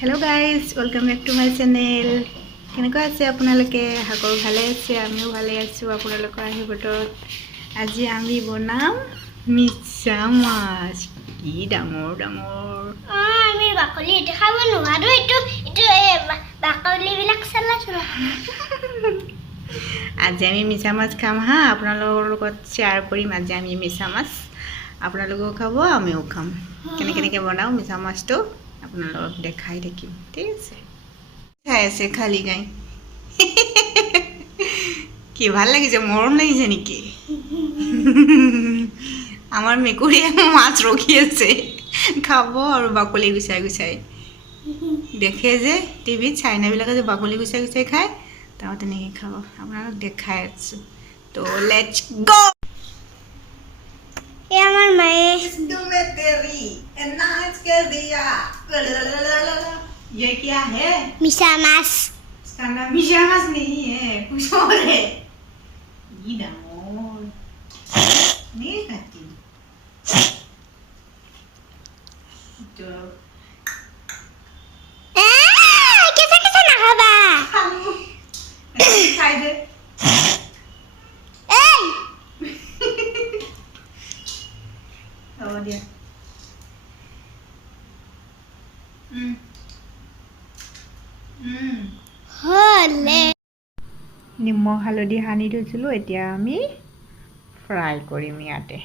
Hello guys, welcome back to my channel. কেনেকুৱা আছে আপোনালোকে? হাকৰ ভালে আছে, আমিও ভালে আছো আপোনালোকৰ আহিবতত। আজি আমি বনাম মিছা মাছ। কি ডাঙৰ ডাঙৰ। আমি বাকলি এটা খাব নোৱাৰো, এইটো বাকলি বিলাক চালা চলা। আজি আমি মিছা মাছ খাম হা, আপোনালোকৰ লগত শ্বেয়াৰ কৰিম। আজি আমি মিছা মাছ আপোনালোকেও খাব, আমিও খাম। কেনেকৈ বনাওঁ মিছা মাছটো আপোনালোকক দেখাই থাকিম, ঠিক আছে? খাই আছে খালি গাই। কি ভাল লাগিছে, মৰম লাগিছে নেকি? আমাৰ মেকুৰীয়ে মাছ ৰখি আছে, খাব আৰু বাকলি গুচাই গুচাই। দেখে যে টিভিত চাইনাবিলাকে যে বাকলি গুচাই গুচাই খায়, তাও তেনেকৈ খাব। আপোনালোক দেখাই আছোঁ, তো লেটছ গো। এই আমাৰ মায়ে ये क्या है? মিছা মাছ। इसका नाम मिशा मास नहीं है, कुछ और है। ये डामोर नहीं खाती तो কেঁচা কেঁচা নাখাবা। खाई दे। এই हो दिया। হলে নিমখ হালধি সানি থৈছিলোঁ, এতিয়া আমি ফ্ৰাই কৰিম ইয়াতে।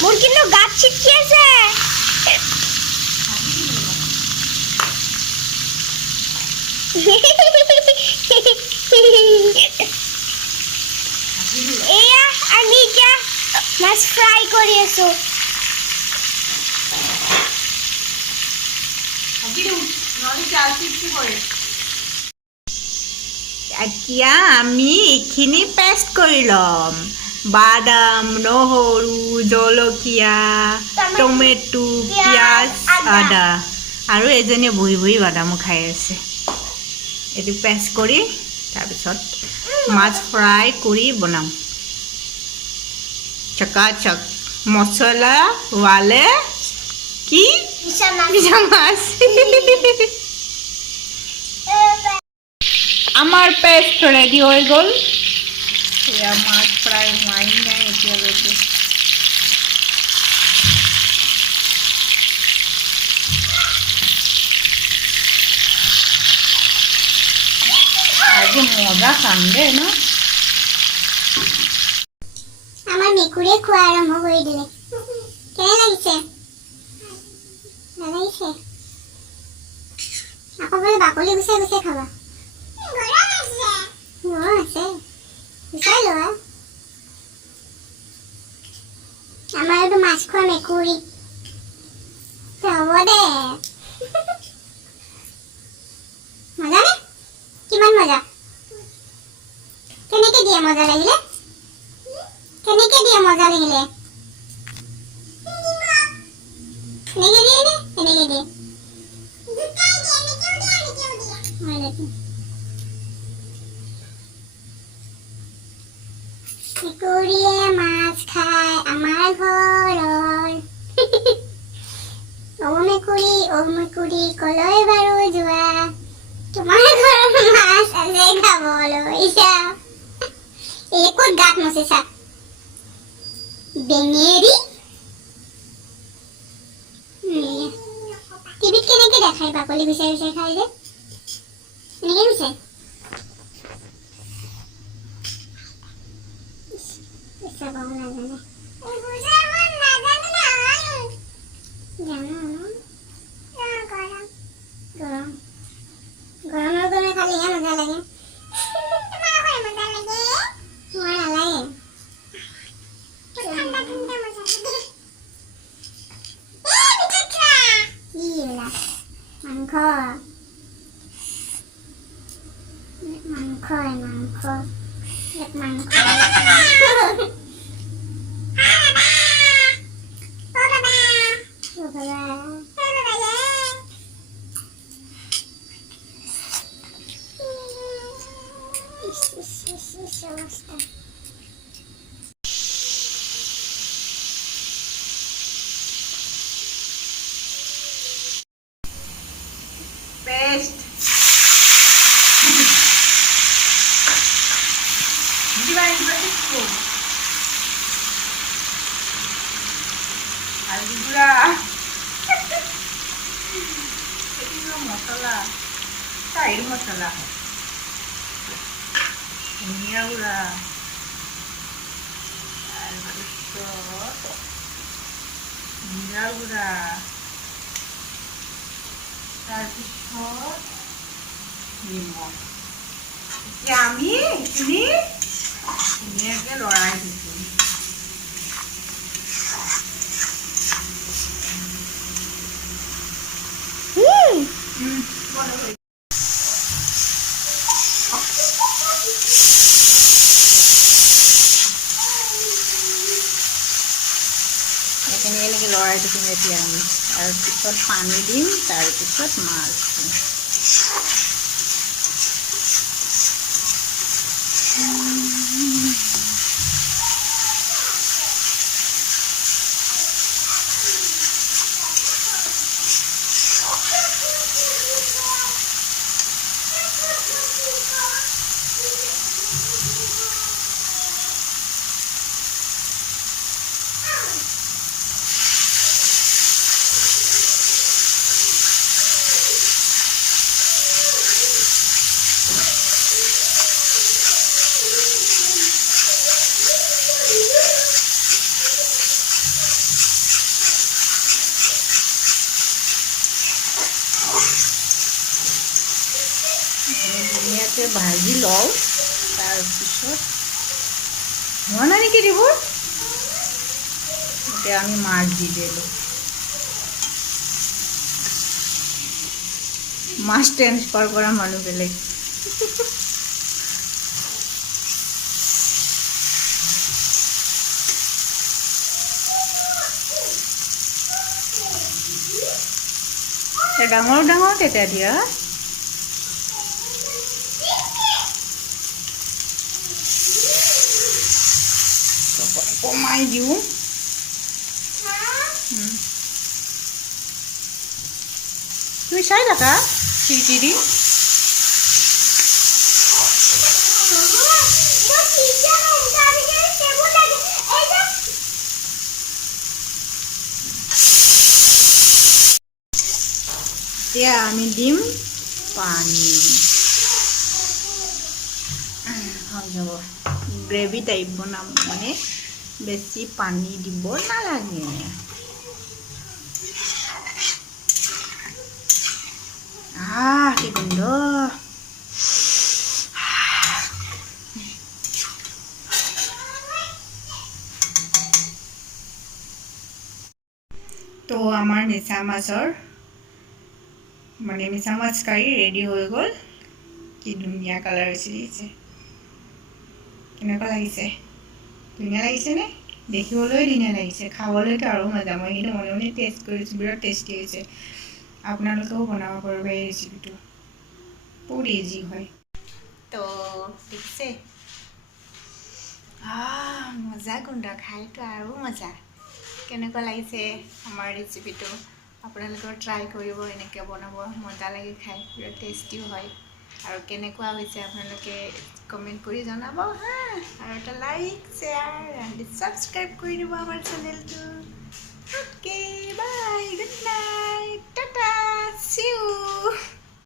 মোৰ কিন্তু গাত ছিটকি আছে। এয়া আমি এতিয়া মাছ ফ্ৰাই কৰি আছো। এতিয়া আমি এইখিনি পেষ্ট কৰি ল'ম। বাদাম, নহৰু, জলকীয়া, টমেটো, পিঁয়াজ, আদা। আৰু এজনীয়ে বহি বহি বাদামো খাই আছে। এইটো পেষ্ট কৰি তাৰপিছত মাছ ফ্ৰাই কৰি বনাম। চকাচক মছলা ৱালে কি মিছা মাছ। মিছা মাছ। আমাৰ পেষ্ট ৰেডি হৈ গ'ল। এয়া মাছ ফ্ৰাই হোৱাই নাই এতিয়ালৈকে। আজি মজা খাম দেই ন? আমাৰ মেকুৰীয়ে খোৱা আৰম্ভ কৰি দিলে। কেনে লাগিছে? ভাল লাগিছে? আকৌ বোলে বাকলি গুচাই গুচাই খাবা। গৰম আছে, গুচাই লোৱা। আমাৰ এইটো মাছ খোৱা মেকুৰী। হ'ব দে। মজা নে? কিমান মজা? কেনেকে দিয়ে মজা লাগিলে? কেনেকে দিয়ে মজা লাগিলে? এনেকে দিয়ে নে? এনেকে দিয়ে? মেকুৰীয়ে মাছ খায় আমাৰ ঘৰৰ। অ মেকুৰী কলৈ বাৰু যোৱা? তোমাৰ ঘৰত মাছ আছে খাবলৈ যা। এই ক'ত গাত মচিছা? বেঙেৰি টিভিত কেনেকে দেখায় বাকলি গুচাই গুচাই খাই যে? এনেকে গুচাই চাবাও নাজানে। গৰম গৰমৰ গৰমে খালেহে মজা লাগে। তোমাৰ নালাগে। কি এইবিলাক? মাংস মাংস মাংস মাংস হালধি গুঁড়া মশলা চাইৰ মশলা ধনিয়া গুঁড়া তাৰপিছত জিৰা গুঁড়া তাৰপিছত নিমখ এতিয়া আমি এইখিনি ধুনীয়াকৈ লৰাই দিছোঁ এইখিনি এনেকৈ লৰাই দিম এতিয়া আমি তাৰপিছত পানী দিম তাৰপিছত মাছ দিম ধুনীয়াকৈ ভাজি লওঁ তাৰপিছত হোৱা নাই নেকি দিব এতিয়া আমি মাছ দি দিলোঁ মাছ ট্ৰেন্সফাৰ কৰা মানুহ বেলেগ ডাঙৰ ডাঙৰ তেতিয়া দিয়া কমাই দিওঁ তুমি চাই থাকা চিটি দি এতিয়া আমি দিম পানী হৈ যাব গ্ৰেভি টাইপ বনাম মানে বেছি পানী দিব নালাগে কি গোন্ধ তো আমাৰ মিছা মাছৰ মানে মিছা মাছ কাৰী ৰেডি হৈ গ'ল কি ধুনীয়া কালাৰ হৈছে কেনেকুৱা লাগিছে ধুনীয়া লাগিছেনে দেখিবলৈ ধুনীয়া লাগিছে খাবলৈতো আৰু মজা মই কিন্তু মনে মনে টেষ্ট কৰিছোঁ বিৰাট টেষ্টি হৈছে আপোনালোকেও বনাব পাৰিব এই ৰেচিপিটো বহুত ইজি হয় তো দেখিছে মজা গোন্ধ খাইতো আৰু মজা কেনেকুৱা লাগিছে আমাৰ ৰেচিপিটো আপোনালোকেও ট্ৰাই কৰিব এনেকৈ বনাব মজা লাগে খাই বিৰাট টেষ্টিও হয় আৰু কেনেকুৱা হৈছে আপোনালোকে কমেণ্ট কৰি জনাব হা আৰু এটা লাইক শ্বেয়াৰ এণ্ড ছাবস্ক্ৰাইব কৰি দিব আমাৰ চেনেলটো